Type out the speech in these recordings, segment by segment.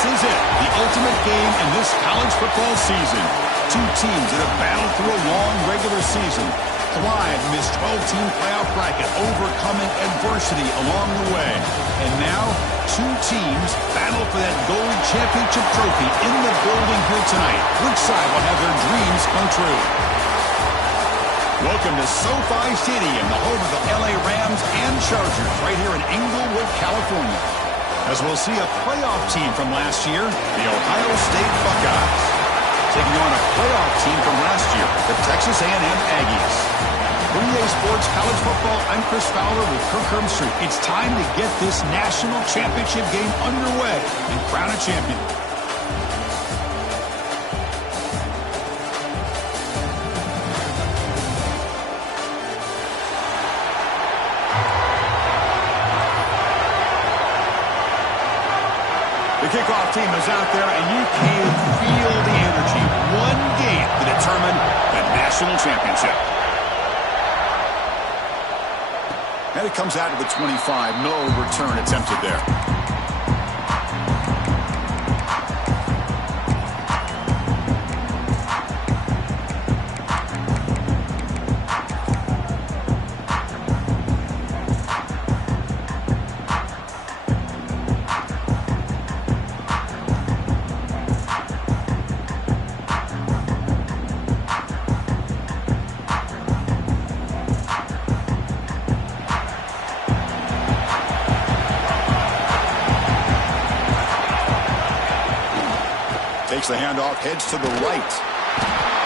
This is it, the ultimate game in this college football season. Two teams that have battled through a long regular season, thrived in this 12-team playoff bracket, overcoming adversity along the way. And now, two teams battle for that gold championship trophy in the building here tonight. Which side will have their dreams come true? Welcome to SoFi Stadium, the home of the LA Rams and Chargers, right here in Inglewood, California. As we'll see a playoff team from last year, the Ohio State Buckeyes, taking on a playoff team from last year, the Texas A&M Aggies. For EA Sports College Football, I'm Chris Fowler with Kirk Herbstreit. It's time to get this national championship game underway and crown a champion. The kickoff team is out there, and you can feel the energy. One game to determine the national championship. And it comes out of the 25. No return attempted there. Takes the handoff, heads to the right.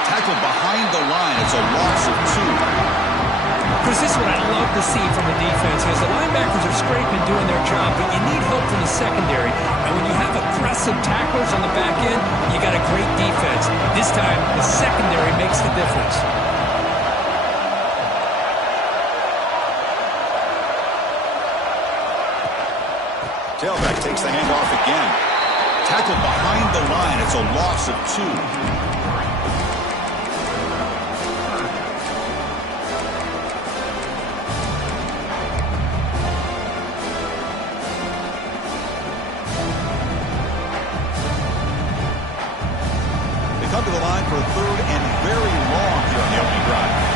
Tackled behind the line. It's a loss of 2. Chris, this is what I love to see from the defense. As the linebackers are scraping, doing their job, but you need help from the secondary. And when you have aggressive tacklers on the back end, you got a great defense. This time, the secondary makes the difference. Tailback takes the handoff again. Tackled behind the line. It's a loss of 2. They come to the line for a third and very long here on the opening drive.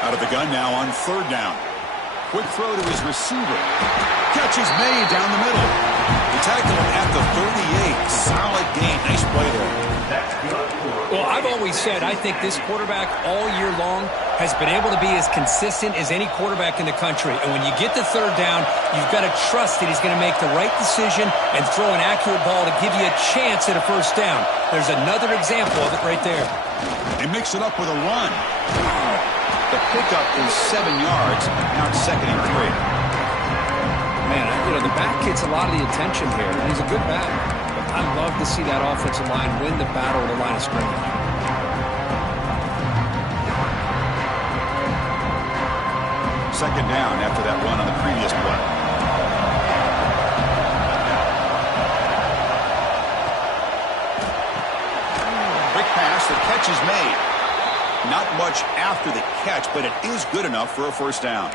Out of the gun now on third down. Quick throw to his receiver. Catch is made down the middle. They tackle him at the 38. Solid gain. Nice play there. Well, I've always said I think this quarterback all year long has been able to be as consistent as any quarterback in the country. And when you get to third down, you've got to trust that he's going to make the right decision and throw an accurate ball to give you a chance at a first down. There's another example of it right there. They mix it up with a run. The pickup is 7 yards. Now it's 2nd and 3. Man, you know, the back gets a lot of the attention here. He's a good back. But I love to see that offensive line win the battle at the line of scrimmage. Second down after that run on the previous play. Quick pass. The catch is made. Not much after the catch, but it is good enough for a first down.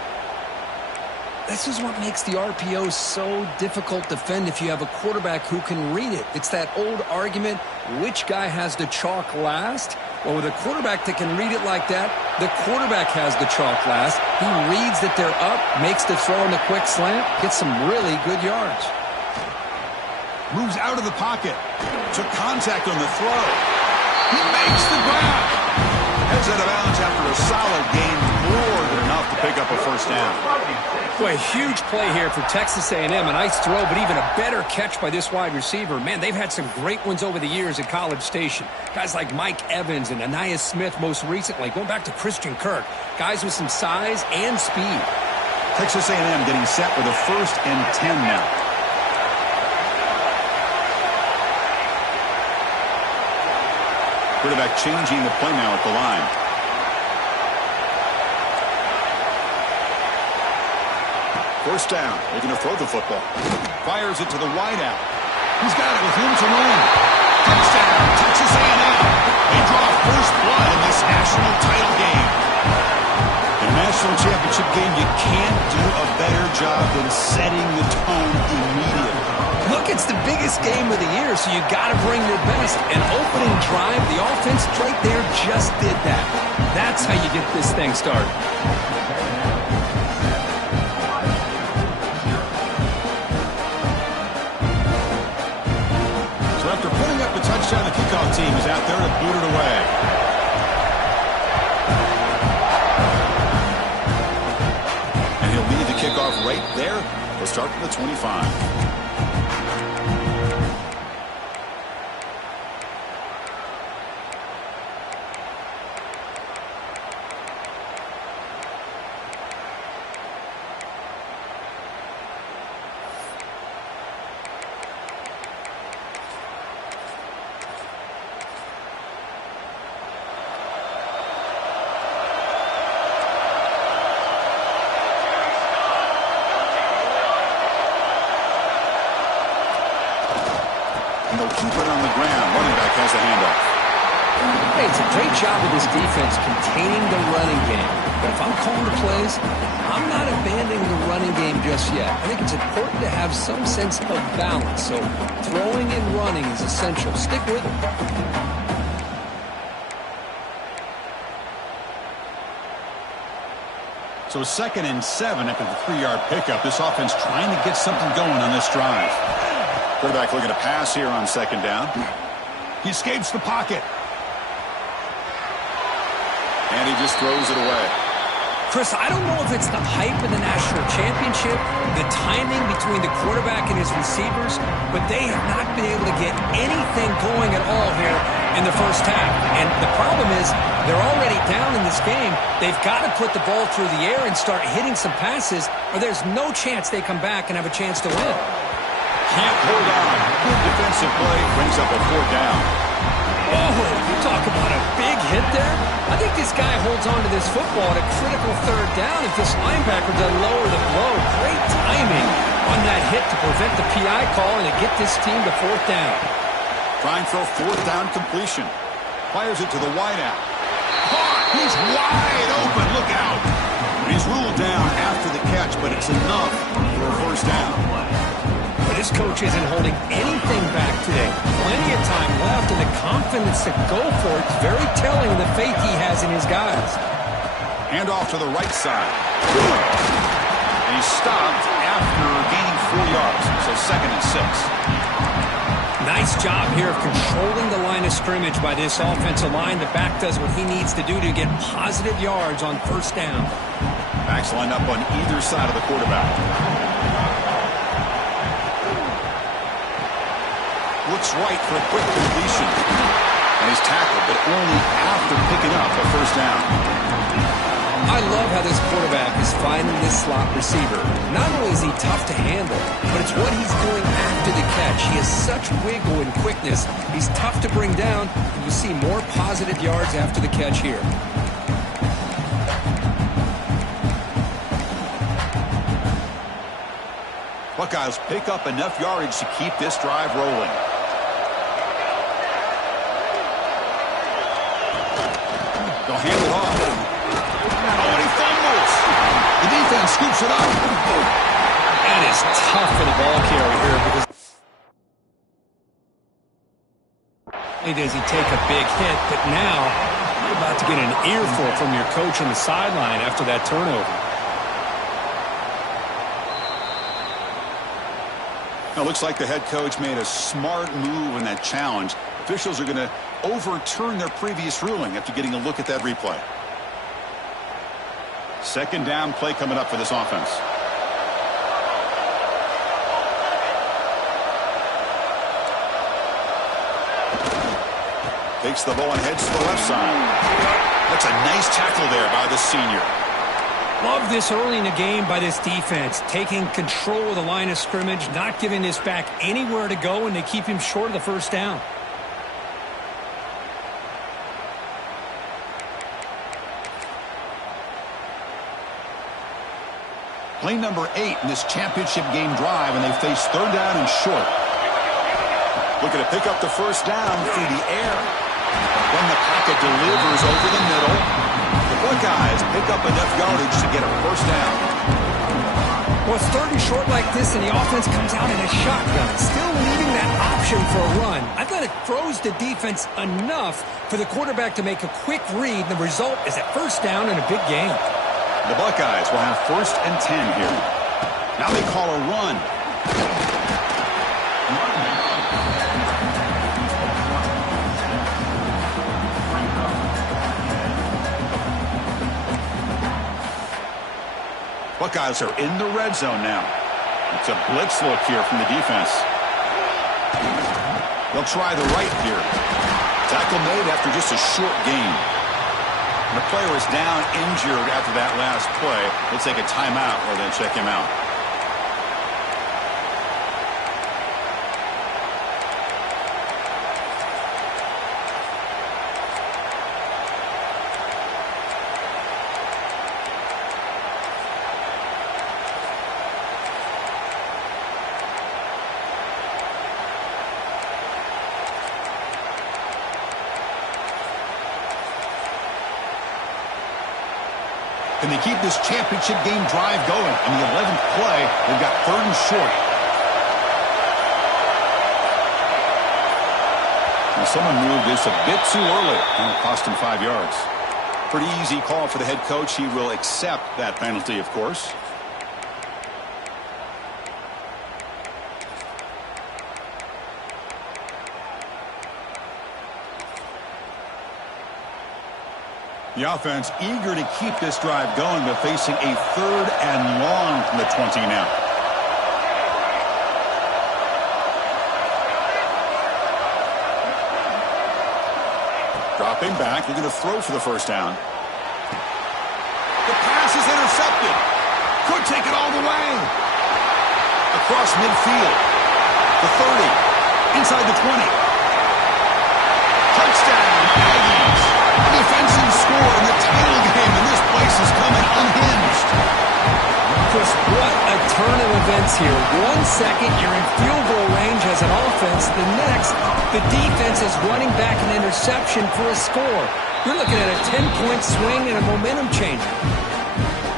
This is what makes the RPO so difficult to defend if you have a quarterback who can read it. It's that old argument, which guy has the chalk last? Well, with a quarterback that can read it like that, the quarterback has the chalk last. He reads that they're up, makes the throw in the quick slant, gets some really good yards. Moves out of the pocket. Took contact on the throw. He makes the grab. Heads out of bounds after a solid gain, more than enough to pick up a first down. Boy, a huge play here for Texas A&M. A nice throw, but even a better catch by this wide receiver. Man, they've had some great ones over the years at College Station. Guys like Mike Evans and Ncaa Smith most recently, going back to Christian Kirk. Guys with some size and speed. Texas A&M getting set with a 1st and 10 now. Quarterback changing the play now at the line. First down. Looking to throw the football. Fires it to the wideout. He's got it with room to run. Touchdown. Texas A&M. They draw first blood in this national title game. In a national championship game, you can't do a better job than setting the tone immediately. Look, it's the biggest game of the year, so you got to bring your best. An opening drive, the offense right there just did that. That's how you get this thing started. So after putting up the touchdown, the kickoff team is out there to boot it away. And he'll lead the kickoff right there. We'll start from the 25. They'll keep it on the ground. Running back has the handoff. Hey, it's a great job of this defense containing the running game. But if I'm calling the plays, I'm not abandoning the running game just yet. I think it's important to have some sense of balance. So throwing and running is essential. Stick with it. So 2nd and 7 after the 3-yard pickup. This offense trying to get something going on this drive. Quarterback looking to pass here on 2nd down. He escapes the pocket. And he just throws it away. Chris, I don't know if it's the hype of the national championship, the timing between the quarterback and his receivers, but they have not been able to get anything going at all here in the first half. And the problem is they're already down in this game. They've got to put the ball through the air and start hitting some passes, or there's no chance they come back and have a chance to win. Can't hold on. Good defensive play. Brings up a 4th down. Oh, you talk about a big hit there. I think this guy holds on to this football at a critical 3rd down if this linebacker doesn't lower the blow. Great timing on that hit to prevent the PI call and to get this team to 4th down. Trying for a 4th down completion. Fires it to the wideout. He's wide open. Look out. He's ruled down after the catch, but it's enough for a 1st down. This coach isn't holding anything back today. Plenty of time left, and the confidence to go for it is very telling of the faith he has in his guys. Hand off to the right side. And he stopped after gaining 4 yards, so 2nd and 6. Nice job here of controlling the line of scrimmage by this offensive line. The back does what he needs to do to get positive yards on 1st down. Backs lined up on either side of the quarterback. Looks right for a quick completion. And he's tackled, but only after picking up a 1st down. I love how this quarterback is finding this slot receiver. Not only is he tough to handle, but it's what he's doing after the catch. He has such wiggle and quickness. He's tough to bring down. You see more positive yards after the catch here. Buckeyes pick up enough yardage to keep this drive rolling. They'll hand it off. Oh, and he fumbles. The defense scoops it up. That is tough for the ball carrier here because not only does he take a big hit, but now you're about to get an earful from your coach on the sideline after that turnover. Now, it looks like the head coach made a smart move in that challenge. Officials are going to overturn their previous ruling after getting a look at that replay. 2nd down play coming up for this offense. Takes the ball and heads to the left side. That's a nice tackle there by the senior. Love this early in the game by this defense, taking control of the line of scrimmage, not giving this back anywhere to go, and they keep him short of the 1st down. Play number 8 in this championship game drive, and they face third down and short. Looking to pick up the first down through the air. Then the pocket delivers over the middle. The Buckeyes pick up enough yardage to get a first down. Well, it's third and short like this, and the offense comes out in a shotgun, still leaving that option for a run. I thought it throws the defense enough for the quarterback to make a quick read. The result is a first down in a big game. The Buckeyes will have 1st and 10 here. Now they call a run. Buckeyes are in the red zone now. It's a blitz look here from the defense. They'll try the right here. Tackle made after just a short gain. The player is down injured after that last play. They'll take a timeout or then check him out. Can they keep this championship game drive going? In the 11th play, they've got 3rd and short. And someone moved this a bit too early, and it cost him 5 yards. Pretty easy call for the head coach. He will accept that penalty, of course. The offense eager to keep this drive going, but facing a 3rd and long from the 20 now. Dropping back, they're going to throw for the first down. The pass is intercepted. Could take it all the way. Across midfield. The 30. Inside the 20. Touchdown, Aggies. Defensive score in the title game, and this place is coming unhinged. Chris, what a turn of events here. 1 second, you're in field goal range as an offense. The next, the defense is running back an interception for a score. You're looking at a 10-point swing and a momentum changer.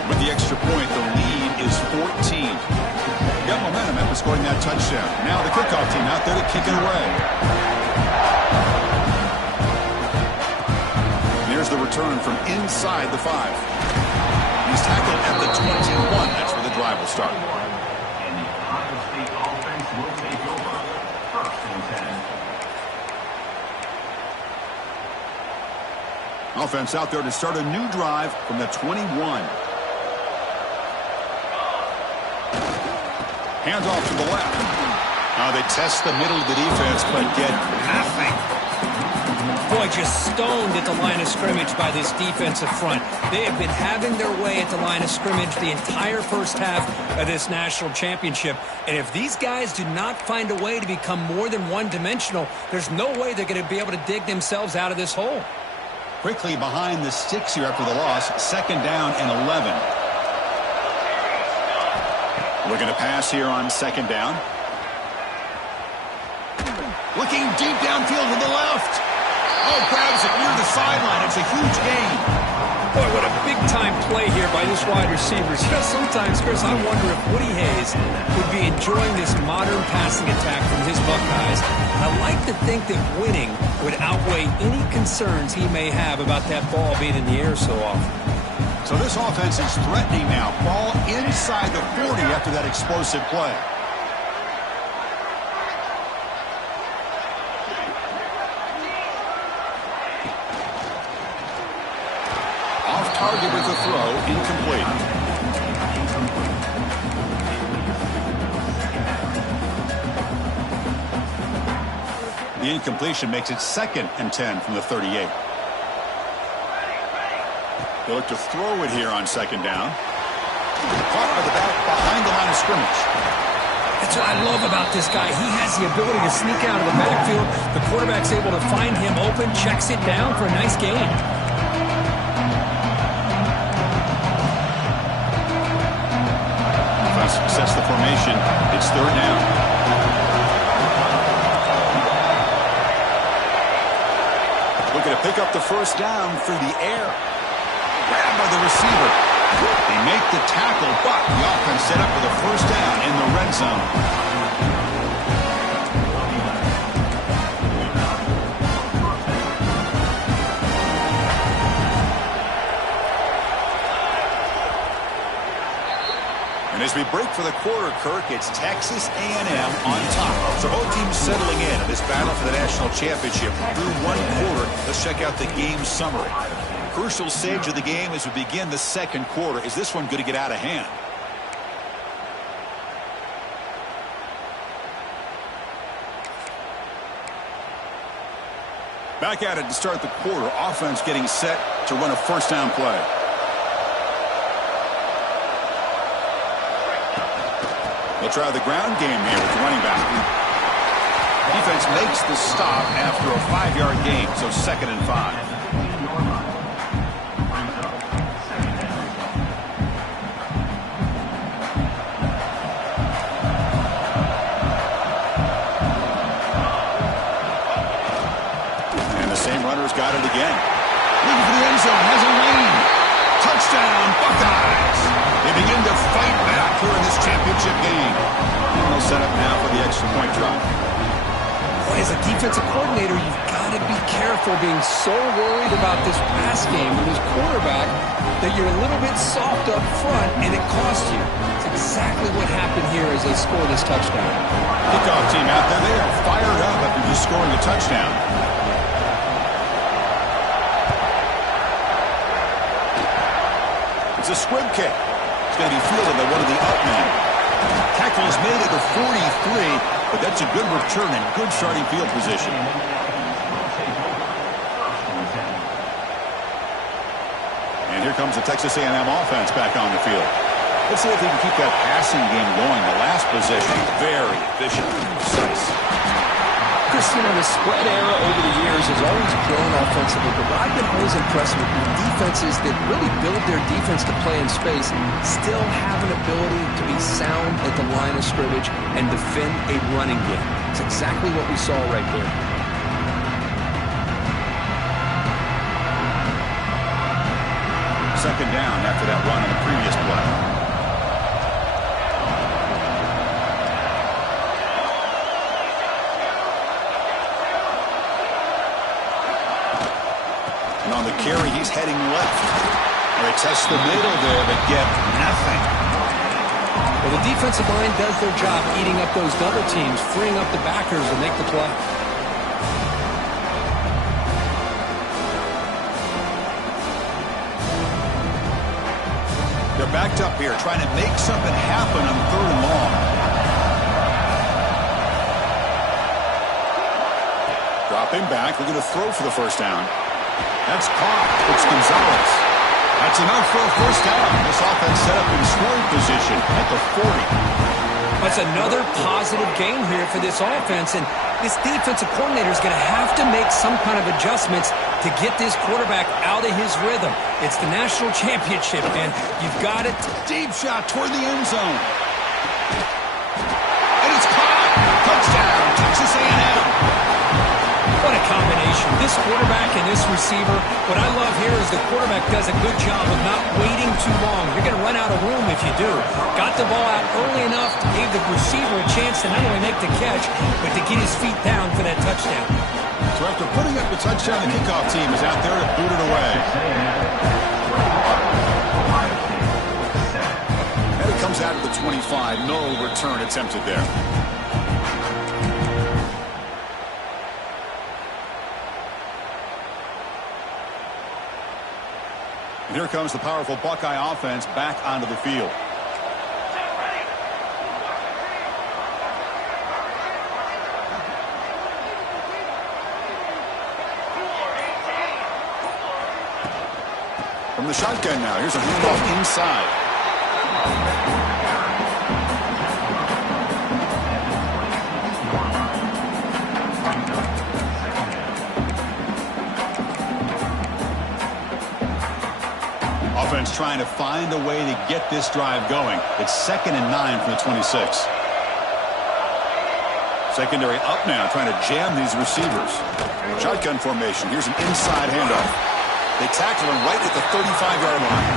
With the extra point, the lead is 14. Got momentum after scoring that touchdown. Now the kickoff team out there to kick it away. Here's the return from inside the 5. He's tackled at the 21. That's where the drive will start. And the Ohio State offense will take over. 1st and 10. Offense out there to start a new drive from the 21. Hands off to the left. Now they test the middle of the defense, but get nothing. Boy, just stoned at the line of scrimmage by this defensive front. They have been having their way at the line of scrimmage the entire first half of this national championship. And if these guys do not find a way to become more than one-dimensional, there's no way they're going to be able to dig themselves out of this hole. Quickly behind the sticks here after the loss. 2nd down and 11. Looking to pass here on 2nd down. Looking deep downfield to the left. Oh, grabs it near the sideline. It's a huge gain. Boy, what a big-time play here by this wide receiver. You know, sometimes, Chris, I wonder if Woody Hayes would be enjoying this modern passing attack from his Buckeyes. I like to think that winning would outweigh any concerns he may have about that ball being in the air so often. So this offense is threatening now. Ball inside the 40 after that explosive play. Target with the throw, incomplete. The incompletion makes it 2nd and 10 from the 38. They look to throw it here on 2nd down. Caught by the back behind the line of scrimmage. That's what I love about this guy. He has the ability to sneak out of the backfield. The quarterback's able to find him open, checks it down for a nice gain. sets the formation. It's third down. Looking to pick up the first down through the air. Grabbed by the receiver. They make the tackle, but the offense set up for the first down in the red zone. And as we break for the quarter, Kirk, it's Texas A&M on top. So both teams settling in this battle for the national championship through one quarter. Let's check out the game summary. Crucial stage of the game as we begin the second quarter. Is this one going to get out of hand? Back at it to start the quarter. Offense getting set to run a first down play. They'll try the ground game here with the running back. Defense makes the stop after a 5-yard gain, so 2nd and 5. And the same runner's got it again. Looking for the end zone, has a lane. Touchdown, Buckeyes. They begin to fight back here in this championship game. And they'll set up now for the extra point drop. Boy, as a defensive coordinator, you've got to be careful being so worried about this pass game with his quarterback that you're a little bit soft up front and it costs you. It's exactly what happened here as they score this touchdown. Kickoff team out there, they are fired up after just scoring a touchdown. It's a squib kick. It's going to be fielded by one of the up men. Tackle is made at the 43, but that's a good return and good starting field position. And here comes the Texas A&M offense back on the field. Let's see if they can keep that passing game going. The last possession, very efficient and precise. Chris, you know, the spread era over the years has always grown offensively, but what I've been always impressed with defenses that really build their defense to play in space still have an ability to be sound at the line of scrimmage and defend a running game. It's exactly what we saw right there. Second down after that run on the previous play. And on the carry, he's heading left. They test the middle there, but get nothing. Well, the defensive line does their job eating up those double teams, freeing up the backers to make the play. They're backed up here, trying to make something happen on 3rd and long. Dropping back, looking to throw for the first down. That's caught. It's Gonzalez. That's enough for a first down. This offense set up in scoring position at the 40. That's another positive game here for this offense, and this defensive coordinator is going to have to make some kind of adjustments to get this quarterback out of his rhythm. It's the national championship, and you've got it. Deep shot toward the end zone. And it's caught. Touchdown, Texas A&M. What a combination. This quarterback and this receiver, what I love here is the quarterback does a good job of not waiting too long. You're going to run out of room if you do. Got the ball out early enough to give the receiver a chance to not only make the catch, but to get his feet down for that touchdown. So after putting up the touchdown, the kickoff team is out there to boot it away. And it comes out of the 25. No return attempted there. And here comes the powerful Buckeye offense back onto the field. From the shotgun now, here's a handoff inside. offense trying to find a way to get this drive going. It's 2nd and 9 from the 26. Secondary up now, trying to jam these receivers. Shotgun formation. Here's an inside handoff. They tackle him right at the 35-yard line.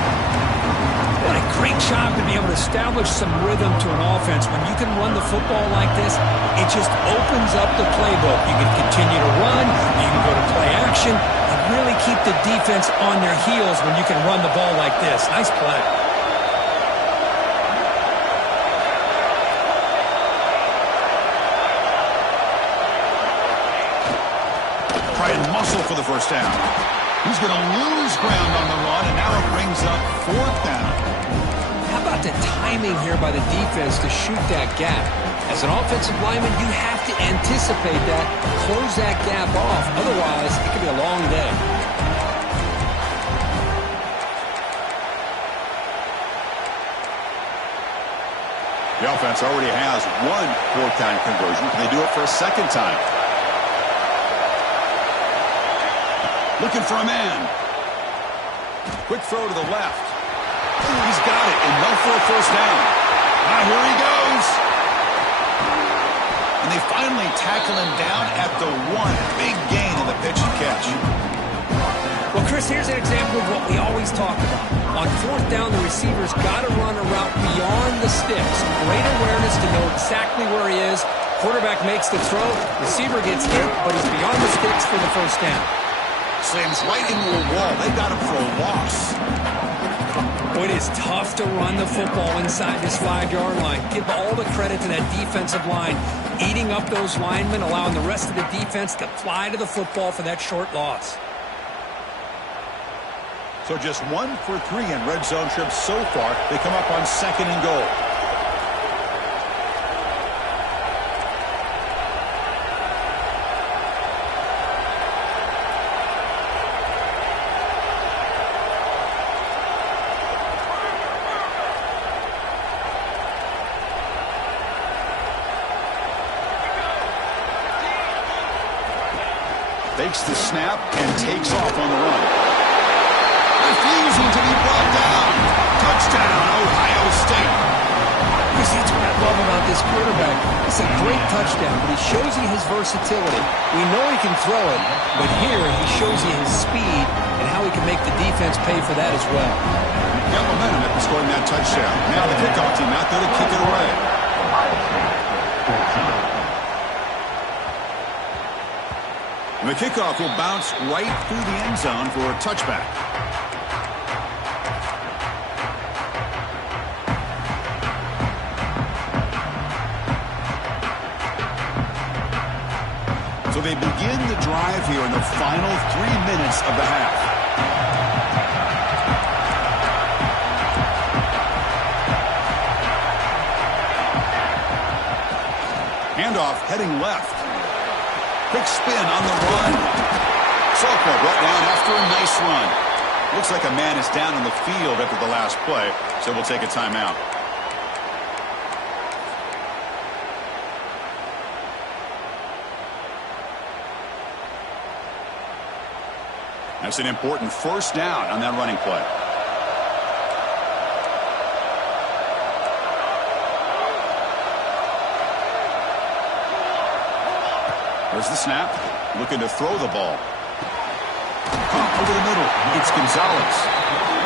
What a great job to be able to establish some rhythm to an offense. When you can run the football like this, it just opens up the playbook. You can continue to run, you can go to play action, and really keep the defense on their heels when you can run the ball like this. Nice play. Try and muscle for the first down. He's going to lose ground on the run, and now it brings up 4th down. How about the timing here by the defense to shoot that gap? As an offensive lineman, you have to anticipate that, close that gap off. Otherwise, it could be a long day. The offense already has one 4th-down conversion. Can they do it for a 2nd time? Looking for a man. Quick throw to the left. Ooh, he's got it. Enough for a 1st down. Now here he goes. And they finally tackle him down at the 1. Big gain in the pitch and catch. Well, Chris, here's an example of what we always talk about. On 4th down, the receiver's got to run a route beyond the sticks. Great awareness to know exactly where he is. Quarterback makes the throw. Receiver gets hit, but he's beyond the sticks for the 1st down. Slams right into a wall. They got him for a loss. Boy, it is tough to run the football inside this 5-yard line. Give all the credit to that defensive line, eating up those linemen, allowing the rest of the defense to fly to the football for that short loss. So just 1 for 3 in red zone trips so far. They come up on 2nd and goal. Takes the snap and takes off on the run. Refusing to be brought down. Touchdown, Ohio State. Chris, that's what I love about this quarterback. It's a great touchdown, but he shows you his versatility. We know he can throw it, but here he shows you his speed and how he can make the defense pay for that as well. Got momentum after scoring that touchdown. Now the kickoff team out there to kick it away. And the kickoff will bounce right through the end zone for a touchback. So they begin the drive here in the final 3 minutes of the half. Handoff heading left. Quick spin on the run. Sophomore brought down after a nice run. Looks like a man is down on the field after the last play, so we'll take a timeout. That's an important 1st down on that running play. There's the snap. Looking to throw the ball. Pump over the middle. It's Gonzalez.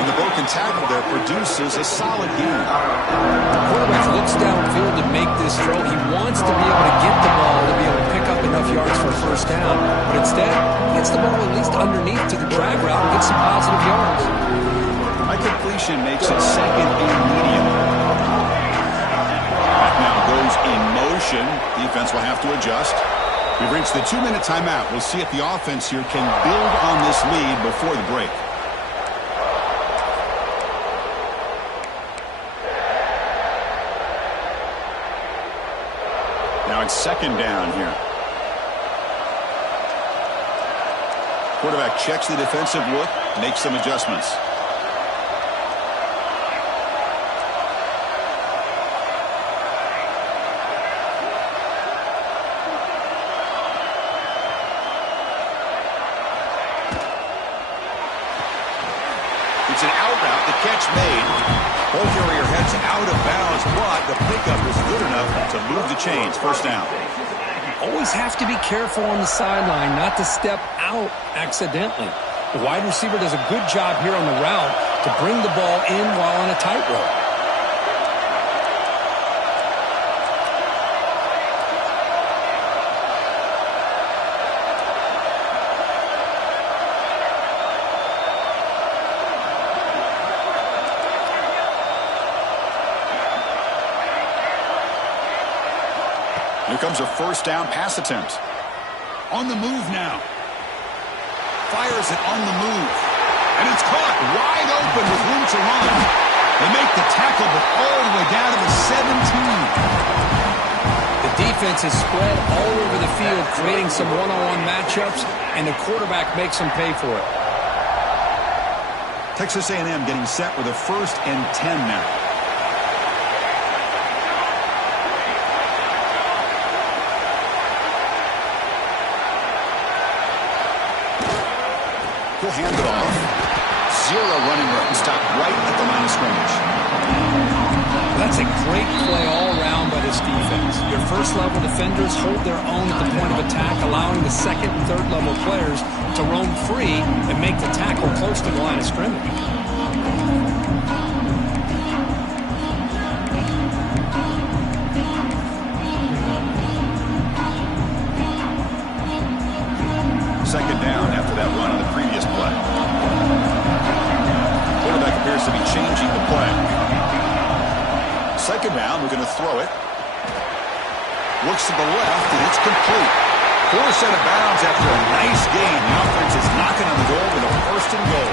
And the broken tackle there produces a solid gain. The quarterback looks downfield to make this throw. He wants to be able to get the ball to be able to pick up enough yards for a 1st down. But instead, he gets the ball at least underneath to the drag route and gets some positive yards. High completion makes it 2nd and medium. That now goes in motion. Defense will have to adjust. We've reached the 2-minute timeout. We'll see if the offense here can build on this lead before the break. Now it's 2nd down here. Quarterback checks the defensive look, makes some adjustments. It's an out route. The catch made. Ball carrier heads out of bounds, but the pickup is good enough to move the chains. First down. Always have to be careful on the sideline not to step out accidentally. The wide receiver does a good job here on the route to bring the ball in while on a tightrope. Here comes a first down pass attempt. On the move now. Fires it on the move. And it's caught wide open with room to run. They make the tackle, but all the way down to the 17. The defense is spread all over the field, creating some one-on-one matchups, and the quarterback makes them pay for it. Texas A&M getting set with a 1st and 10 now. He'll hand it off. Zero running room. Stop right at the line of scrimmage. That's a great play all around by this defense. Your first-level defenders hold their own at the point of attack, allowing the second and third-level players to roam free and make the tackle close to the line of scrimmage. Second down after that run on the previous play. Quarterback appears to be changing the play. Second down, we're going to throw it. Looks to the left, and it's complete. Forced out of bounds after a nice gain. The offense is knocking on the door with a 1st and goal.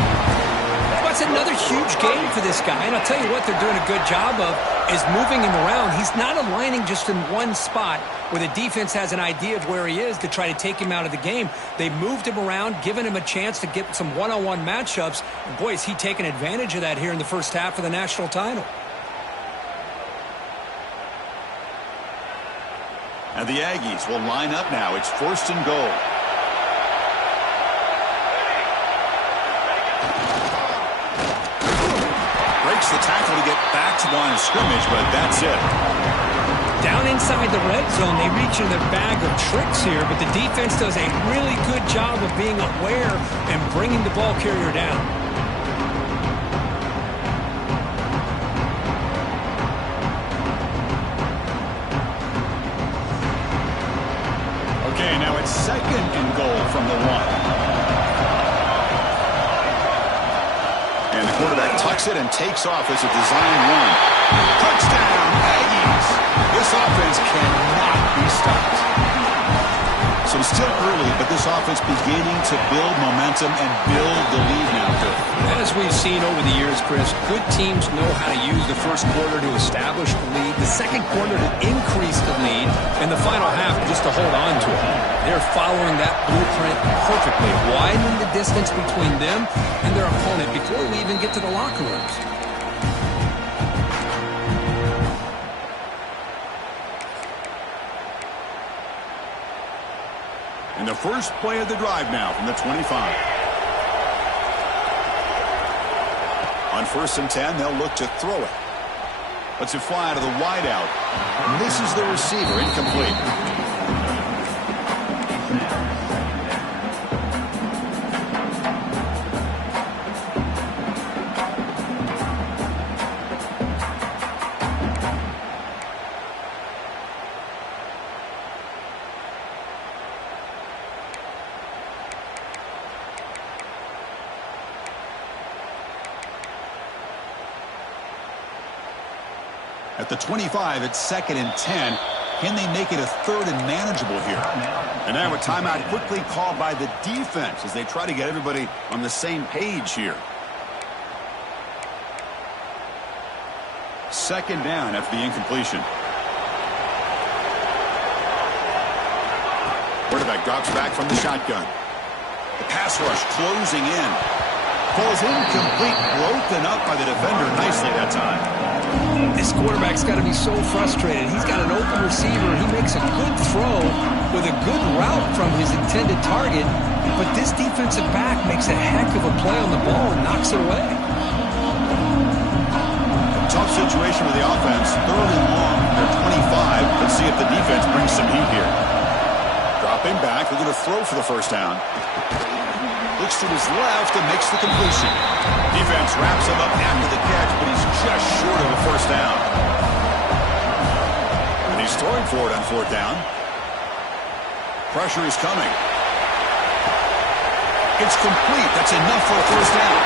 That's another huge game for this guy, and I'll tell you what they're doing a good job of is moving him around. He's not aligning just in one spot where the defense has an idea of where he is to try to take him out of the game. They moved him around, given him a chance to get some one-on-one matchups. And boy, is he taking advantage of that here in the first half of the national title. And the Aggies will line up now. It's 1st and goal. Breaks the tackle to get back to the line of scrimmage, but that's it. Down inside the red zone, they reach in their bag of tricks here, but the defense does a really good job of being aware and bringing the ball carrier down. Okay, now it's 2nd and goal from the 1. And the quarterback tucks it and takes off as a design run. Touchdown, Aggies! This offense cannot be stopped. So it's still early, but this offense beginning to build momentum and build the lead now. As we've seen over the years, Chris, good teams know how to use the first quarter to establish the lead, the second quarter to increase the lead, and the final half just to hold on to it. They're following that blueprint perfectly, widening the distance between them and their opponent before we even get to the locker rooms. And the first play of the drive now from the 25. On 1st and 10, they'll look to throw it. Lets it fly out of the wideout. Misses the receiver, incomplete. At the 25, it's 2nd and 10. Can they make it a 3rd and manageable here? And now a timeout quickly called by the defense as they try to get everybody on the same page here. 2nd down after the incompletion. Quarterback drops back from the shotgun. The pass rush closing in. Falls incomplete, broken up by the defender nicely that time. This quarterback's got to be so frustrated. He's got an open receiver. He makes a good throw with a good route from his intended target, but this defensive back makes a heck of a play on the ball and knocks it away. Tough situation with the offense. 3rd and long. They're 25. Let's see if the defense brings some heat here. Dropping back. They're going to throw for the first down. Looks to his left and makes the completion. Defense wraps him up after the catch, but he's just short of a first down. And he's throwing for it on 4th down. Pressure is coming. It's complete. That's enough for a first down.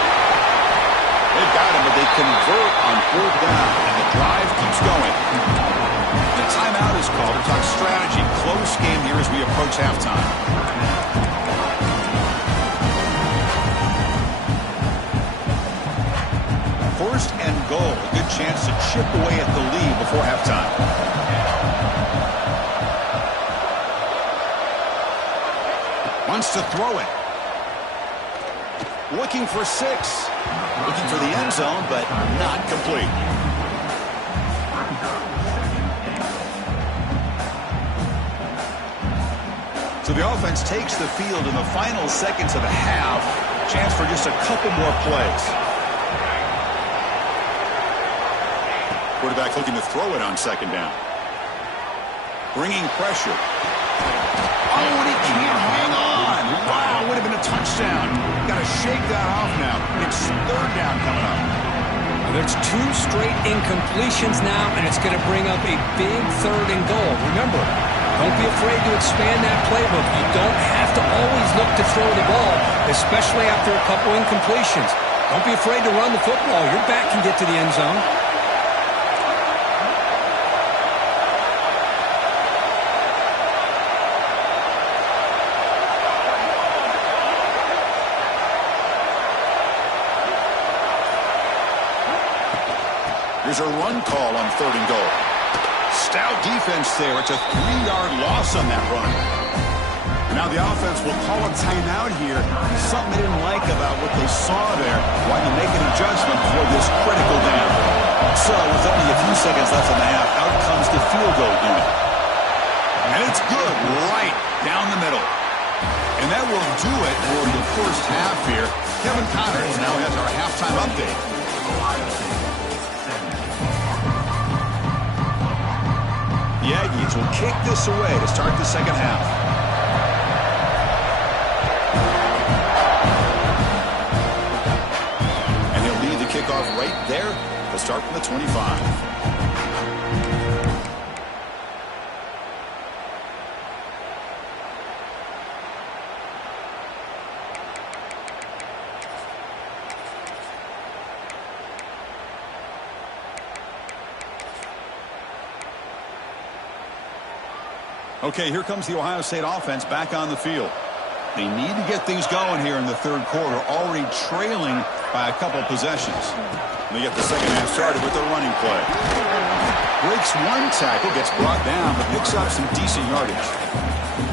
They've got him, but they convert on 4th down, and the drive keeps going. The timeout is called to talk strategy. Close game here as we approach halftime. 1st and goal. A good chance to chip away at the lead before halftime. Wants to throw it. Looking for 6. Looking for the end zone, but not complete. So the offense takes the field in the final seconds of the half. Chance for just a couple more plays. Quarterback looking to throw it on 2nd down. Bringing pressure. Oh, and he can't hang on. Wow, would have been a touchdown. Got to shake that off now. It's 3rd down coming up. There's 2 straight incompletions now, and it's going to bring up a big 3rd and goal. Remember, don't be afraid to expand that playbook. You don't have to always look to throw the ball, especially after a couple incompletions. Don't be afraid to run the football. Your back can get to the end zone. Here's a run call on 3rd and goal. Stout defense there. It's a 3-yard loss on that run. Now the offense will call a timeout here. Something they didn't like about what they saw there. Why to make an adjustment for this critical down. So with only a few seconds left in the half, out comes the field goal unit. And it's good right down the middle. And that will do it for the first half here. Kevin Connors now has our halftime update. The Aggies will kick this away to start the second half. And he'll lead the kickoff right there. They'll start from the 25. Okay, here comes the Ohio State offense back on the field. They need to get things going here in the 3rd quarter, already trailing by a couple possessions. They get the second half started with their running play. Breaks 1 tackle, gets brought down, but picks up some decent yardage.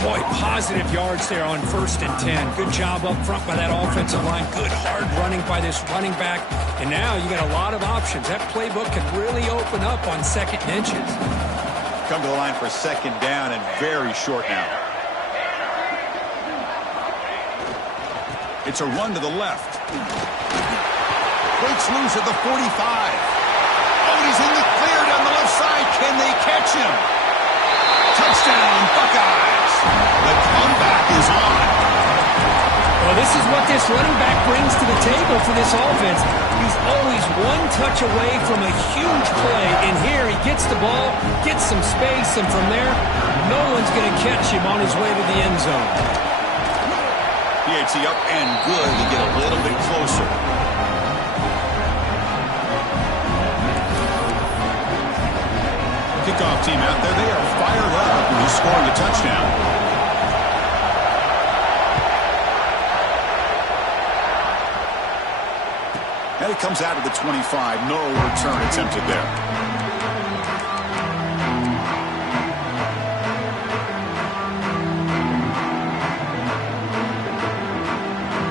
Boy, positive yards there on 1st and 10. Good job up front by that offensive line. Good hard running by this running back. And now you got a lot of options. That playbook can really open up on 2nd and inches. Come to the line for 2nd down and very short now. It's a run to the left. Breaks loose at the 45. Oh, he's in the clear down the left side. Can they catch him? Touchdown, Buckeyes. The comeback is on. Well, this is what this running back brings to the table for this offense. He's always 1 touch away from a huge play. And here he gets the ball, gets some space, and from there, no one's going to catch him on his way to the end zone. PAT up and good to get a little bit closer. Kickoff team out there, they are fired up when he's scoring a touchdown. And it comes out of the 25. No return attempted there.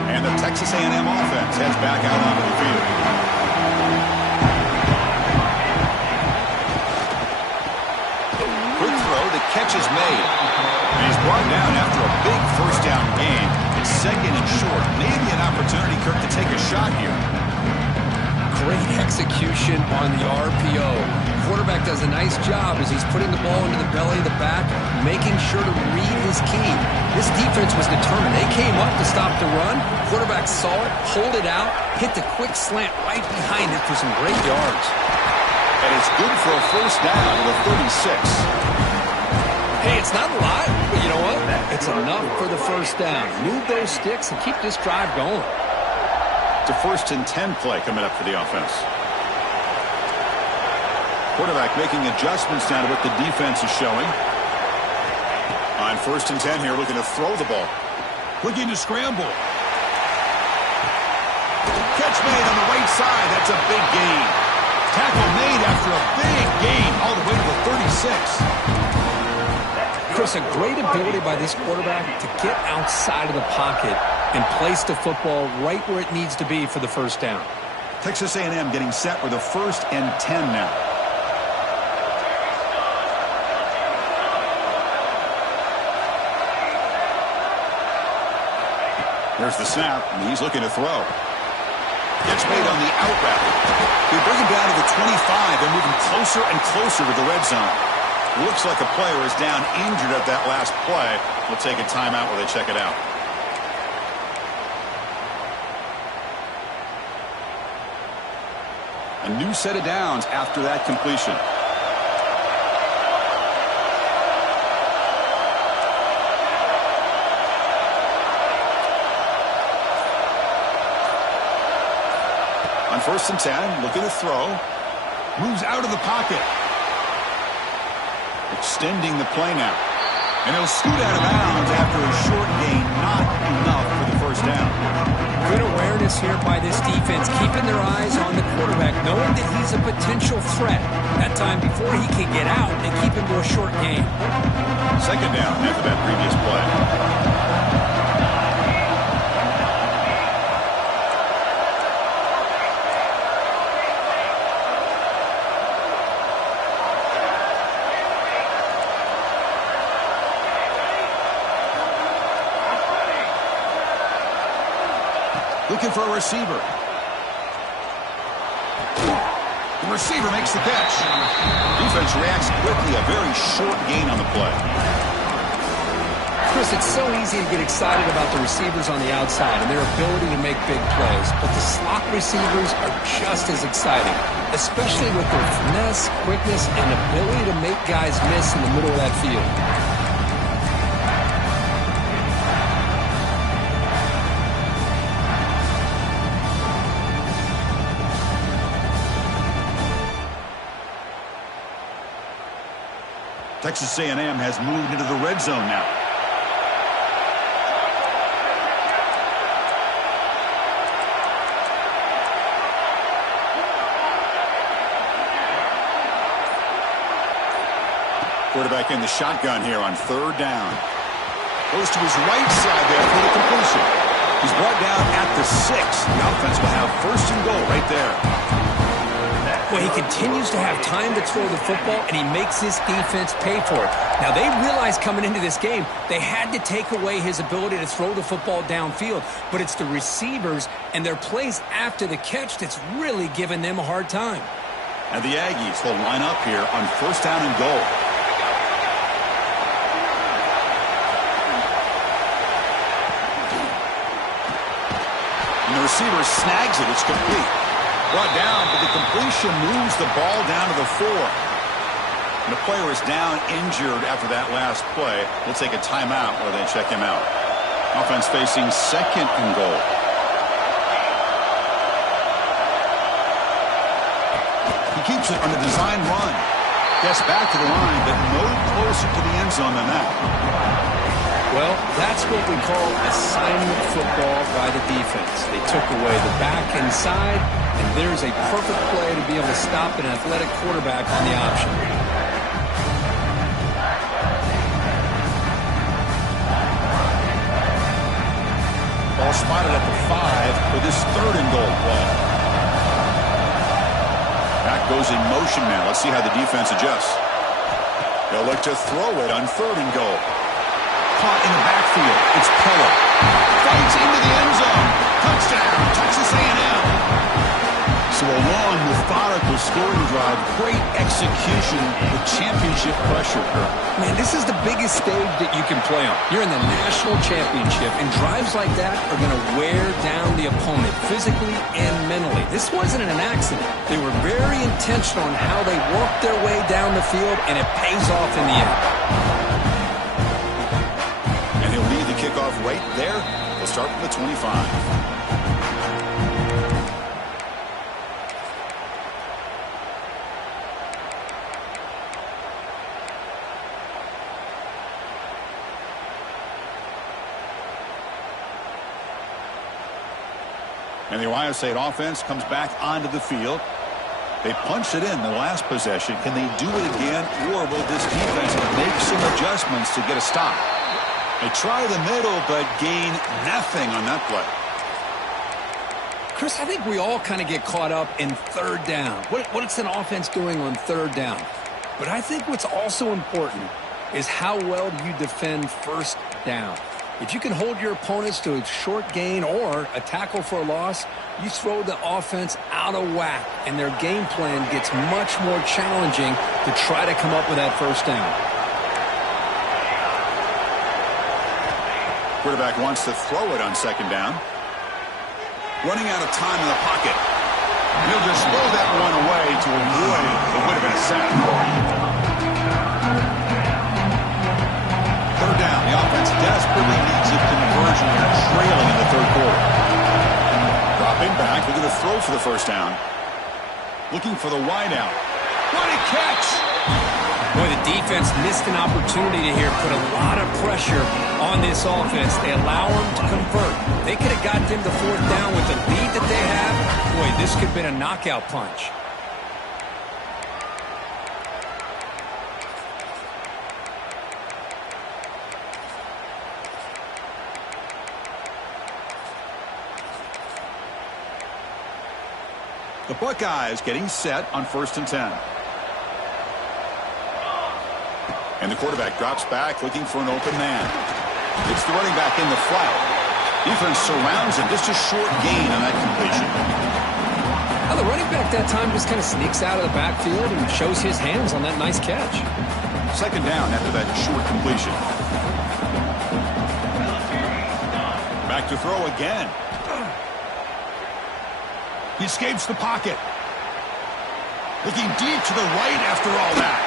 And the Texas A&M offense heads back out onto the field. Quick throw, the catch is made. And he's brought down after a big first down gain. It's second and short. Maybe an opportunity, Kirk, to take a shot here. Great execution on the RPO. Quarterback does a nice job as he's putting the ball into the belly of the back, making sure to read his key. This defense was determined. They came up to stop the run. Quarterback saw it, pulled it out, hit the quick slant right behind it for some great yards. And it's good for a first down to the 36. Hey, it's not a lot, but you know what? It's enough for the first down. Move those sticks and keep this drive going. It's a 1st and 10 play coming up for the offense. Quarterback making adjustments now to what the defense is showing. On 1st and 10 here, looking to throw the ball. Looking to scramble. Catch made on the right side. That's a big gain. Tackle made after a big gain all the way to the 36. Chris, a great ability by this quarterback to get outside of the pocket and place the football right where it needs to be for the first down. Texas A&M getting set with a 1st and 10 now. There's the snap, and he's looking to throw. Gets made on the out route. They bring him down to the 25 and moving closer and closer to the red zone. Looks like a player is down injured at that last play. We'll take a timeout while they check it out. A new set of downs after that completion. On 1st and 10, looking to throw. Moves out of the pocket. Extending the play now. And he'll scoot out of bounds after a short gain. Not enough for the first down. Good awareness here by this defense, keeping their eyes on the quarterback, knowing that he's a potential threat. That time before he can get out, they keep him to a short gain. 2nd down after that previous play. Looking for a receiver. The receiver makes the catch. Defense reacts quickly. A very short gain on the play. Chris, it's so easy to get excited about the receivers on the outside and their ability to make big plays, but the slot receivers are just as exciting, especially with their finesse, quickness, and ability to make guys miss in the middle of that field. Texas A&M has moved into the red zone now. Quarterback in the shotgun here on 3rd down. Goes to his right side there for the completion. He's brought down at the 6. The offense will have 1st and goal right there. Well, he continues to have time to throw the football, and he makes his defense pay for it. Now, they realized coming into this game they had to take away his ability to throw the football downfield, but it's the receivers and their plays after the catch that's really giving them a hard time. And the Aggies will line up here on 1st down and goal. And the receiver snags it. It's complete. Brought down, but the completion moves the ball down to the 4. And the player is down injured after that last play. We'll take a timeout while they check him out. Offense facing 2nd and goal. He keeps it on the design run. Gets back to the line, but no closer to the end zone than that. Well, that's what we call assignment football by the defense. They took away the back inside, and there's a perfect play to be able to stop an athletic quarterback on the option. Ball ball spotted at the 5 for this 3rd and goal play. Back goes in motion now. Let's see how the defense adjusts. They'll look to throw it on 3rd and goal. Caught in the backfield. It's Pella. Fights into the end zone. Touchdown, Texas A&M. So a long, methodical scoring drive. Great execution with championship pressure. Man, this is the biggest stage that you can play on. You're in the national championship, and drives like that are going to wear down the opponent physically and mentally. This wasn't an accident. They were very intentional on how they worked their way down the field, and it pays off in the end. And he'll lead the kickoff right there. They'll start from the 25. And the Ohio State offense comes back onto the field. They punched it in the last possession. Can they do it again, or will this defense make some adjustments to get a stop? They try the middle, but gain nothing on that play. Chris, I think we all kind of get caught up in 3rd down. What's an offense doing on 3rd down? But I think what's also important is how well do you defend 1st down. If you can hold your opponents to a short gain or a tackle for a loss, you throw the offense out of whack, and their game plan gets much more challenging to try to come up with that 1st down. Quarterback wants to throw it on 2nd down. Running out of time in the pocket. He'll just throw that one away to avoid what would have been a sack. 3rd down. The offense desperately needs a conversion here, trailing in the 3rd quarter. Dropping back. They're going to throw for the 1st down. Looking for the wideout. What a catch! Boy, the defense missed an opportunity to here put a lot of pressure on this offense. They allow them to convert. They could have got them to 4th down with the lead that they have. Boy, this could have been a knockout punch. The Buckeyes getting set on 1st and 10. And the quarterback drops back looking for an open man. It's the running back in the flat. Defense surrounds him. Just a short gain on that completion. Now the running back that time just kind of sneaks out of the backfield and shows his hands on that nice catch. 2nd down after that short completion. Back to throw again. He escapes the pocket. Looking deep to the right after all that.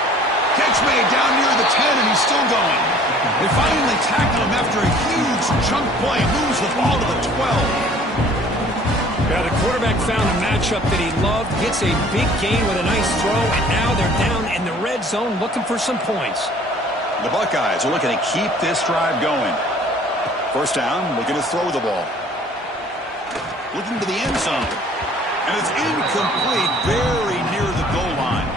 Catch made down near the 10, and he's still going. They finally tackle him after a huge chunk play. Moves the ball to the 12. Yeah, the quarterback found a matchup that he loved. Gets a big gain with a nice throw, and now they're down in the red zone looking for some points. The Buckeyes are looking to keep this drive going. 1st down, looking to throw the ball. Looking to the end zone. And it's incomplete, very near the goal line.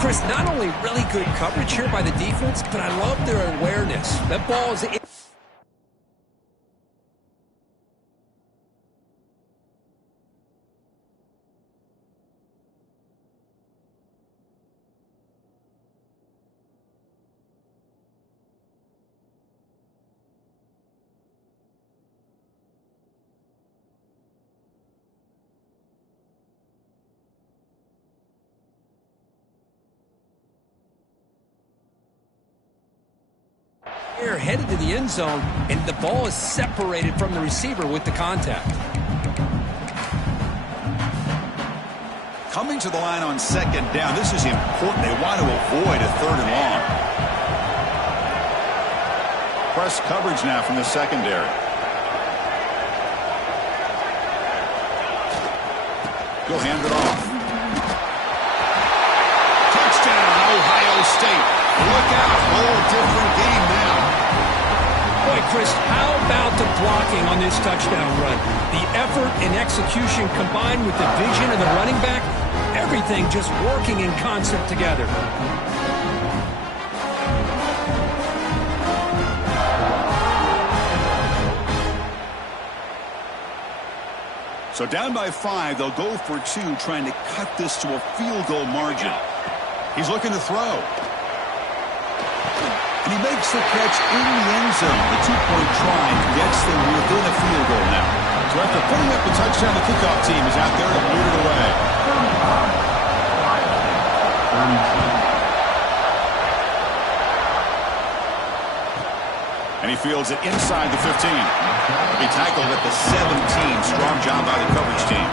Chris, not only really good coverage here by the defense, but I love their awareness. That ball is... headed to the end zone, and the ball is separated from the receiver with the contact. Coming to the line on 2nd down. This is important. They want to avoid a 3rd and long. Press coverage now from the secondary. He'll hand it off. Touchdown, Ohio State. Look out. Whole different game now. Boy, Chris, how about the blocking on this touchdown run? The effort and execution combined with the vision of the running back, everything just working in concert together. So down by 5, they'll go for 2, trying to cut this to a field goal margin. He's looking to throw. And he makes the catch in the end zone. The 2-point try gets them within a field goal now. So after putting up the touchdown, the kickoff team is out there to lead it away. And he fields it inside the 15. He tackled at the 17. Strong job by the coverage team.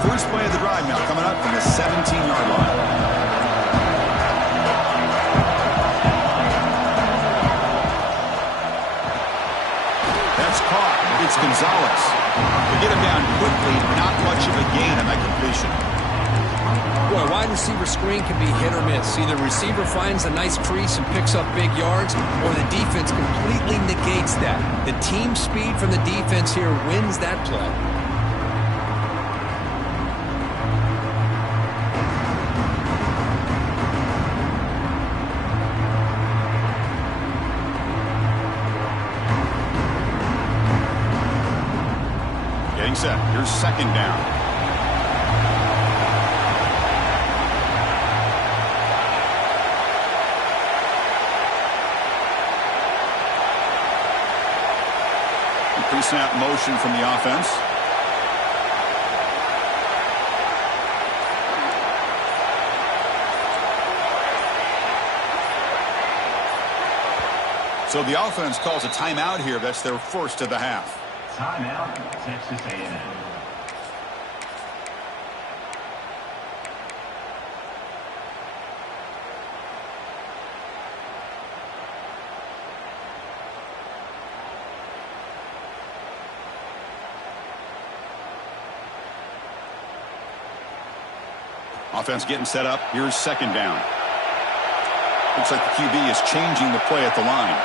First play of the drive now coming up from the 17-yard line. That's caught. It's Gonzalez. They get him down quickly. Not much of a gain on that completion. Boy, a wide receiver screen can be hit or miss. Either the receiver finds a nice crease and picks up big yards, or the defense completely negates that. The team speed from the defense here wins that play. Getting set. Here's second down. Pre-snap motion from the offense. So the offense calls a timeout here. That's their first of the half. Timeout, Texas A&M. Offense getting set up. Here's second down. Looks like the QB is changing the play at the line.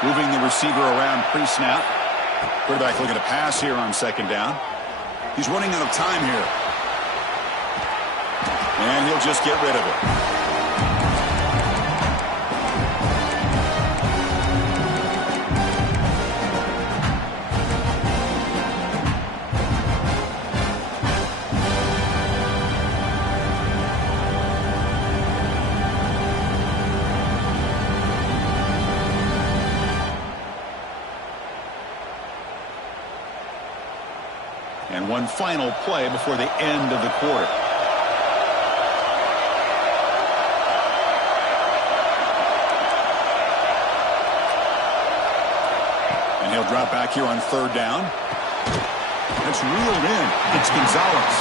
Moving the receiver around pre-snap. Quarterback looking to pass here on second down. He's running out of time here. And he'll just get rid of it. And one final play before the end of the quarter. And he'll drop back here on third down. That's reeled in. It's Gonzalez.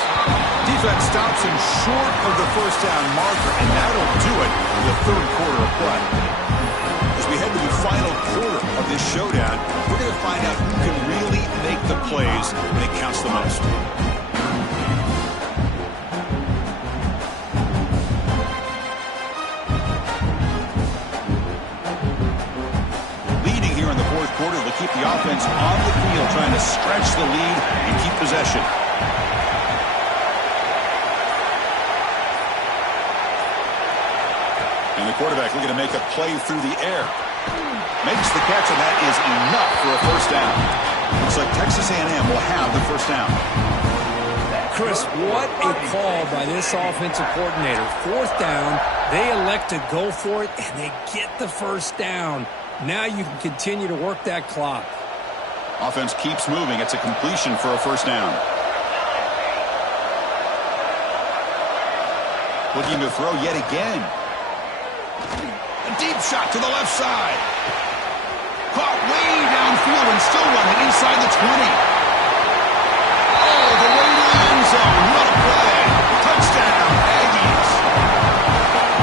Defense stops him short of the first down marker, and that'll do it in the third quarter of play. As we head to the final quarter of this showdown, we're going to find out who can really make the plays when it counts the most. Leading here in the fourth quarter, they'll keep the offense on the field, trying to stretch the lead and keep possession. And the quarterback looking to make a play through the air. Makes the catch, and that is enough for a first down. Looks like Texas A&M will have the first down. Chris, what a call by this offensive coordinator. Fourth down, they elect to go for it, and they get the first down. Now you can continue to work that clock. Offense keeps moving. It's a completion for a first down. Looking to throw yet again. A deep shot to the left side. Caught way downfield and still running inside the 20. Oh, the way to the end zone. What a play. Touchdown, Aggies.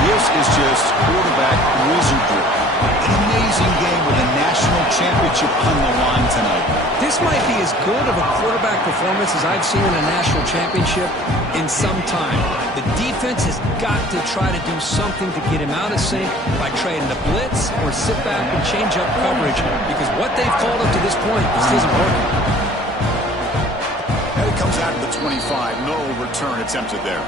This is just quarterback wizardry. An amazing game with a national championship on the line tonight. This might be as good of a quarterback performance as I've seen in a national championship in some time. The defense has got to try to do something to get him out of sync by trading the blitz or sit back and change up coverage, because what they've called up to this point just isn't working. And it comes out of the 25. No return attempted there.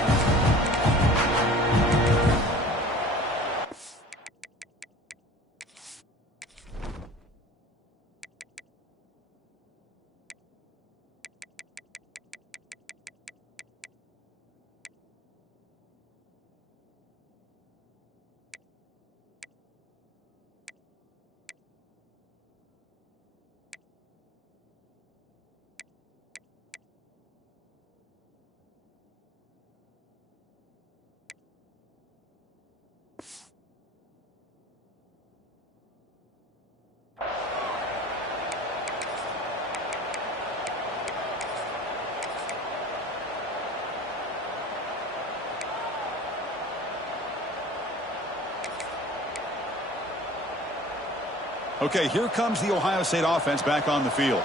Okay, here comes the Ohio State offense back on the field.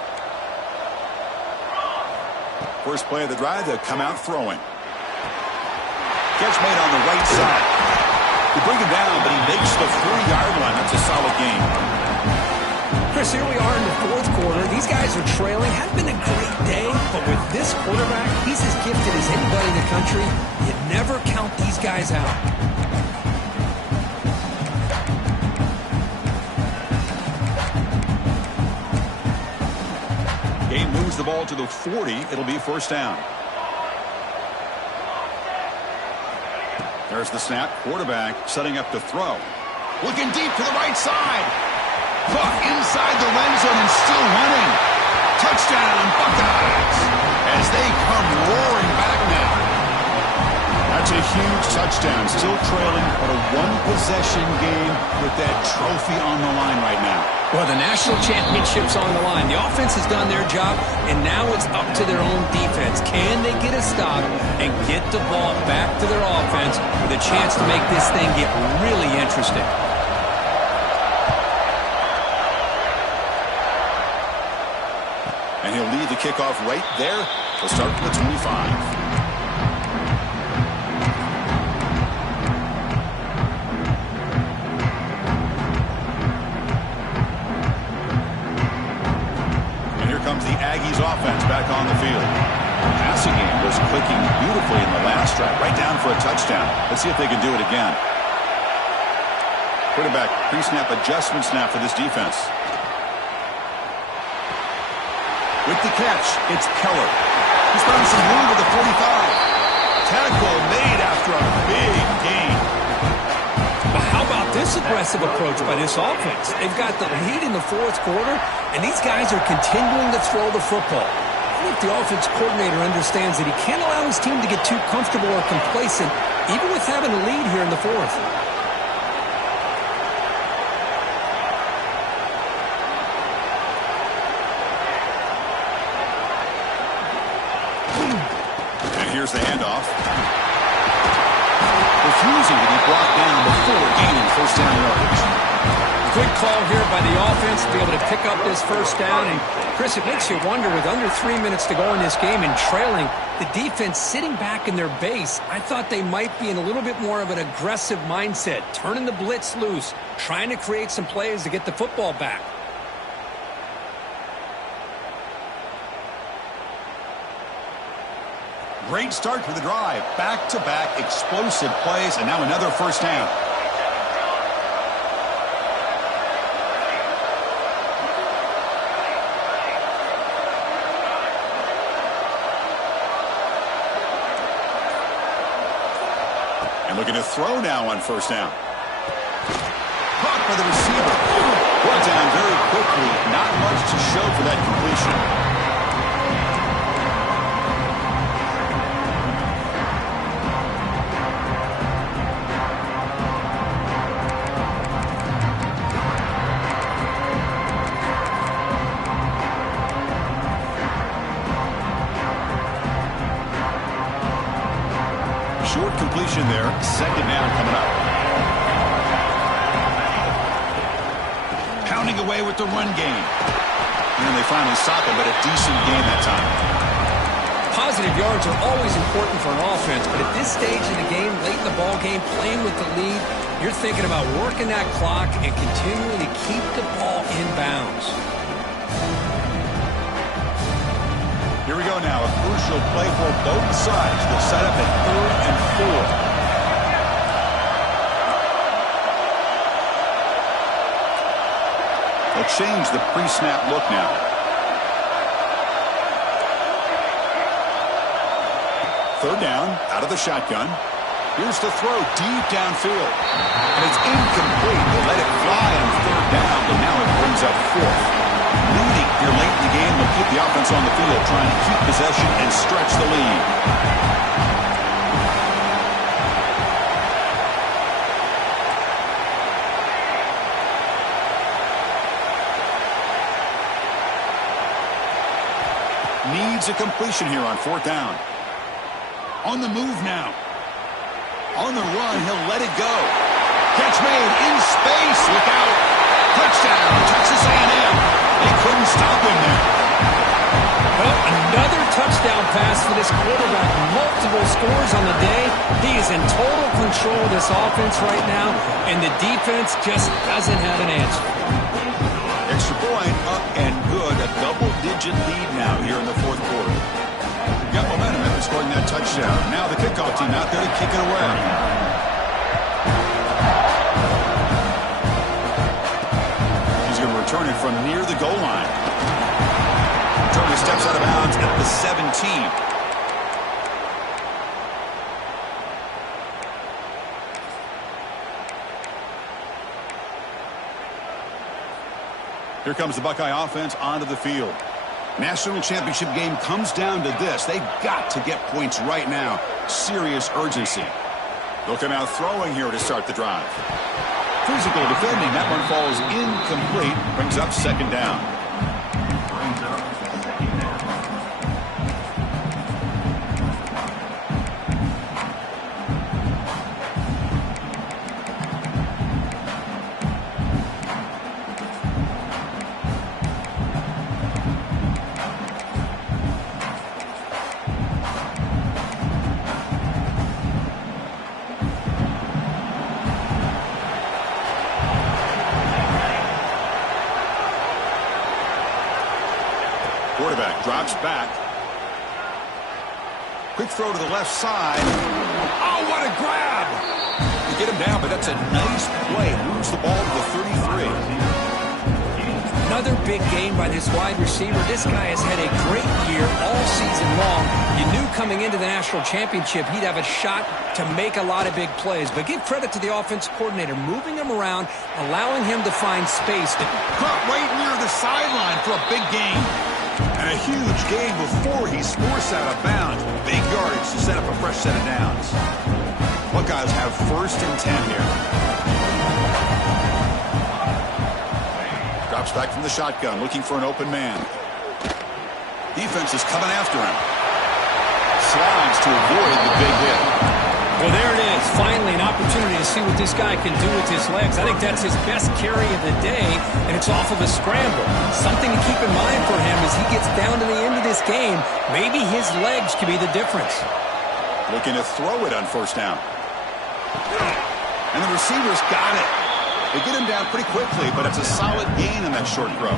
First play of the drive, they'll come out throwing. Catch made on the right side. They bring him down, but he makes the 40-yard line. That's a solid game. Chris, here we are in the fourth quarter. These guys are trailing. Hadn't been a great day, but with this quarterback, he's as gifted as anybody in the country. You never count these guys out. Game moves the ball to the 40. It'll be first down. There's the snap. Quarterback setting up to throw. Looking deep to the right side. Caught inside the red zone and still running. Touchdown, Buckeyes, as they come roaring back now. That's a huge touchdown. Still trailing, but a one-possession game with that trophy on the line right now. Well, the national championship's on the line. The offense has done their job, and now it's up to their own defense. Can they get a stop and get the ball back to their offense with a chance to make this thing get really interesting? And he'll lead the kickoff right there. He'll start from the 25. The Aggies offense back on the field. Passing game was clicking beautifully in the last drive, right down for a touchdown. Let's see if they can do it again. Quarterback pre-snap adjustment snap for this defense. With the catch, it's Keller. He's found some room at the 45. Tackle made after a big gain. But how about this aggressive approach by this offense? They've got the lead in the fourth quarter, and these guys are continuing to throw the football. I think the offense coordinator understands that he can't allow his team to get too comfortable or complacent, even with having a lead here in the fourth. And here's the handoff. Refusing to be brought down before gaining first down yardage. Good call here by the offense to be able to pick up this first down. And, Chris, it makes you wonder, with under 3 minutes to go in this game and trailing, the defense sitting back in their base, I thought they might be in a little bit more of an aggressive mindset, turning the blitz loose, trying to create some plays to get the football back. Great start to the drive. Back-to-back explosive plays, and now another first down. And looking to throw now on first down. Caught by the receiver. Brought down very quickly. Not much to show for that completion. Short completion there. Second down coming up. Pounding away with the run game. And they finally stop him, but a decent game that time. Positive yards are always important for an offense, but at this stage in the game, late in the ball game, playing with the lead, you're thinking about working that clock and continuing to keep the ball in bounds. Here we go now, a crucial play for both sides. The setup at 3rd and 4. They'll change the pre-snap look now. Third down, out of the shotgun. Here's the throw deep downfield. And it's incomplete. They let it fly on 3rd down, but now it brings up 4th. Leading here late in the game will keep the offense on the field, trying to keep possession and stretch the lead. Needs a completion here on 4th down. On the move now. On the run, he'll let it go. Catch made in space. Look out. Touchdown, Texas A&M. They couldn't stop him there. Well, another touchdown pass for this quarterback. Multiple scores on the day. He is in total control of this offense right now, and the defense just doesn't have an answer. Extra point, up and good. A double-digit lead now here in the 4th quarter. Got momentum after scoring that touchdown. Now the kickoff team out there to kick it away. He's going to return it from near the goal line. Returning steps out of bounds at the 17. Here comes the Buckeye offense onto the field. National championship game comes down to this. They've got to get points right now. Serious urgency. They'll come out throwing here to start the drive. Physical defending. That one falls incomplete. Brings up 2nd down. Quarterback drops back. Quick throw to the left side. Oh, what a grab! You get him down, but that's a nice play. Moves the ball to the 33. Another big game by this wide receiver. This guy has had a great year all season long. You knew coming into the national championship he'd have a shot to make a lot of big plays. But give credit to the offensive coordinator, moving him around, allowing him to find space. Caught right near the sideline for a big gain. And a huge gain before he's forced out of bounds. Big yardage to set up a fresh set of downs. Buckeyes have 1st and 10 here. Drops back from the shotgun, looking for an open man. Defense is coming after him. Slides to avoid the big hit. Well, there it is. Finally, an opportunity to see what this guy can do with his legs. I think that's his best carry of the day, and it's off of a scramble. Something to keep in mind for him as he gets down to the end of this game. Maybe his legs could be the difference. Looking to throw it on 1st down. And the receivers got it. They get him down pretty quickly, but it's a solid gain on that short throw.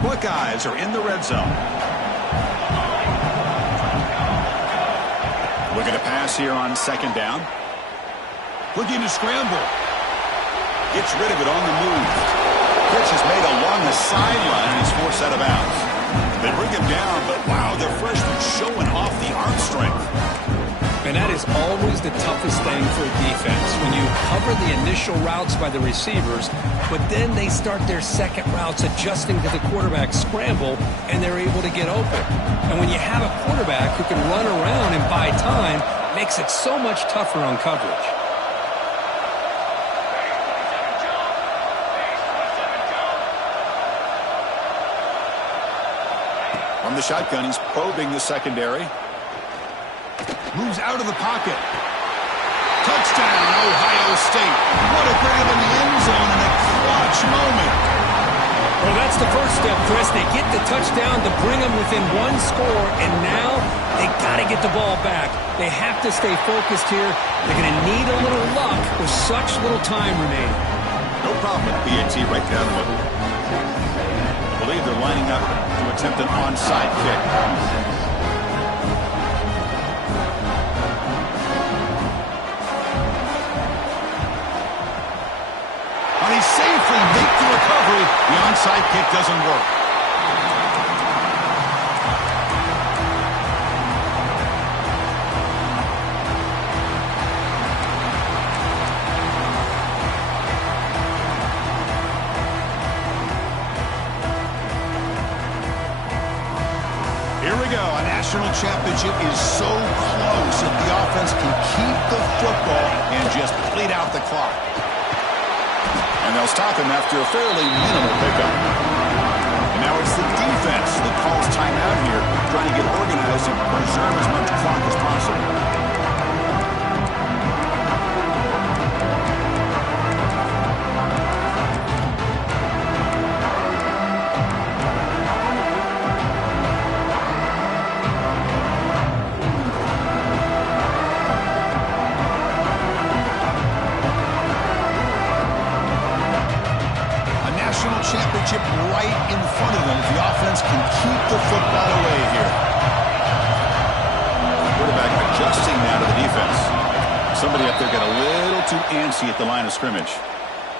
Buckeyes are in the red zone. Looking to pass here on 2nd down. Looking to scramble. Gets rid of it on the move. Pitch is made along the sideline, and he's forced out of bounds. They bring him down, but wow, their freshman showing off the arm strength. And that is always the toughest thing for a defense, when you cover the initial routes by the receivers, but then they start their second routes adjusting to the quarterback scramble, and they're able to get open. And when you have a quarterback who can run around and buy time, it makes it so much tougher on coverage. From the shotgun, he's probing the secondary. Moves out of the pocket. Touchdown, Ohio State. What a grab in the end zone in a clutch moment. Well, that's the first step, Chris. They get the touchdown to bring them within one score, and now they got to get the ball back. They have to stay focused here. They're going to need a little luck with such little time remaining. No problem with PAT right down the middle. I believe they're lining up to attempt an onside kick. And he safely makes the recovery. The onside kick doesn't work. Here we go. A national championship is so close if the offense can keep the football and just bleed out the clock. And they'll stop him after a fairly minimal pickup. And now it's the defense that calls timeout here, trying to get organized and preserve as much clock as possible. Championship right in front of them if the offense can keep the football away here. Quarterback adjusting now to the defense. Somebody up there got a little too antsy at the line of scrimmage.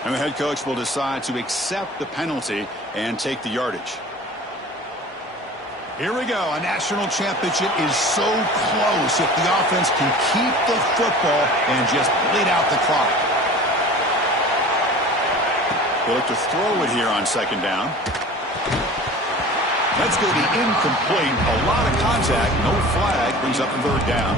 And the head coach will decide to accept the penalty and take the yardage. Here we go. A national championship is so close if the offense can keep the football and just bleed out the clock. They'll look to throw it here on second down. That's going to be incomplete. A lot of contact. No flag. Brings up third down.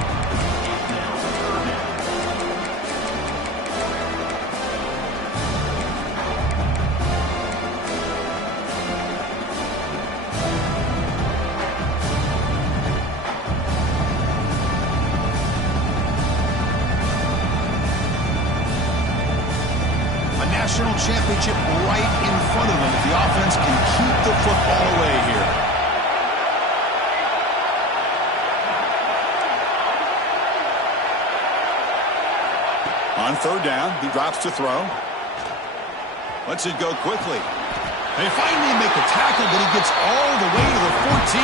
National championship right in front of them if the offense can keep the football away here. On third down, he drops to throw. Lets it go quickly. They finally make the tackle, but he gets all the way to the 14.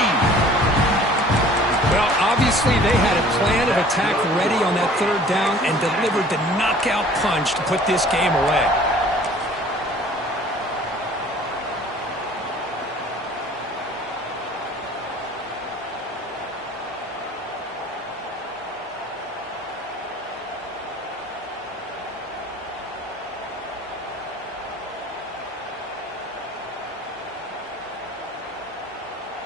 Well, obviously they had a plan of attack ready on that third down and delivered the knockout punch to put this game away.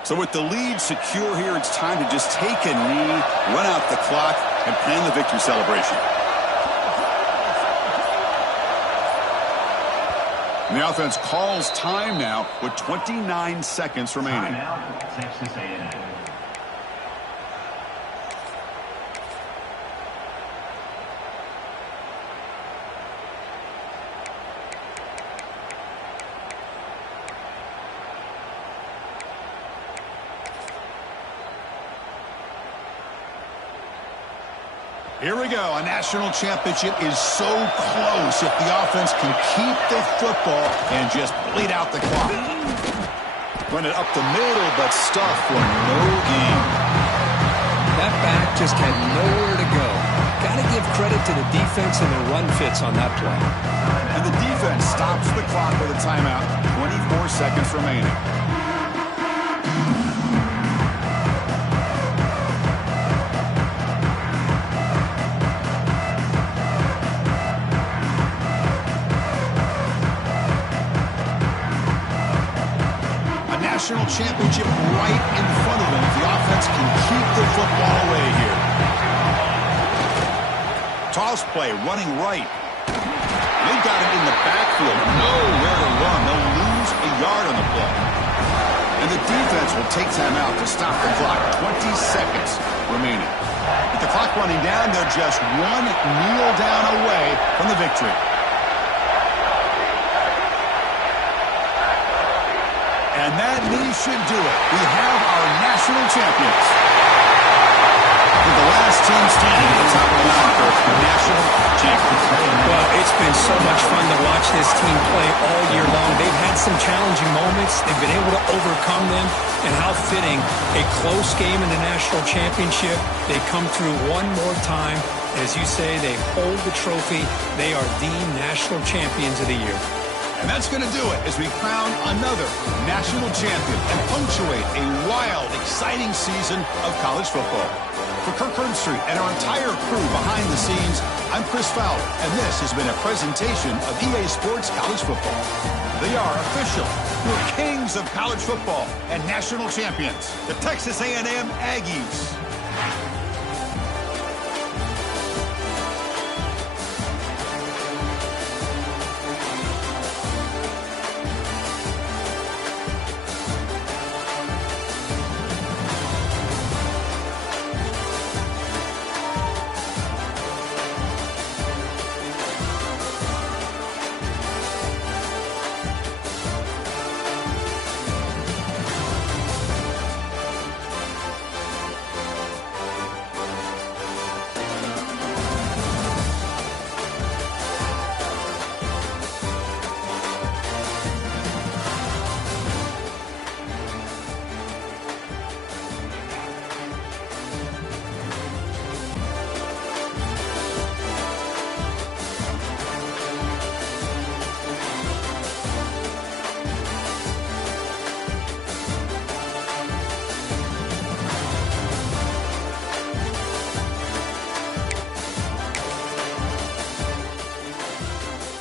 So with the lead secure here, it's time to just take a knee, run out the clock, and plan the victory celebration. And the offense calls time now with 29 seconds remaining. Texas A&M. Here we go. A national championship is so close if the offense can keep the football and just bleed out the clock. Run it up the middle, but stuff for no gain. That back just had nowhere to go. Got to give credit to the defense and their run fits on that play. And the defense stops the clock with a timeout. 24 seconds remaining. National championship right in front of them if the offense can keep the football away here. Toss play, running right. They got it in the backfield. Nowhere to run. They'll lose a yard on the play. And the defense will take time out to stop the clock. 20 seconds remaining. With the clock running down, they're just one kneel down away from the victory. And that knee should do it. We have our national champions. With the last team standing at the top of the mountain, national champions. Well, it's been so much fun to watch this team play all year long. They've had some challenging moments. They've been able to overcome them. And how fitting, a close game in the national championship. They come through one more time. As you say, they hold the trophy. They are the national champions of the year. And that's going to do it as we crown another national champion and punctuate a wild, exciting season of college football. For Kirk Herbstreit and our entire crew behind the scenes, I'm Chris Fowler, and this has been a presentation of EA Sports College Football. They are official. We're kings of college football and national champions, the Texas A&M Aggies.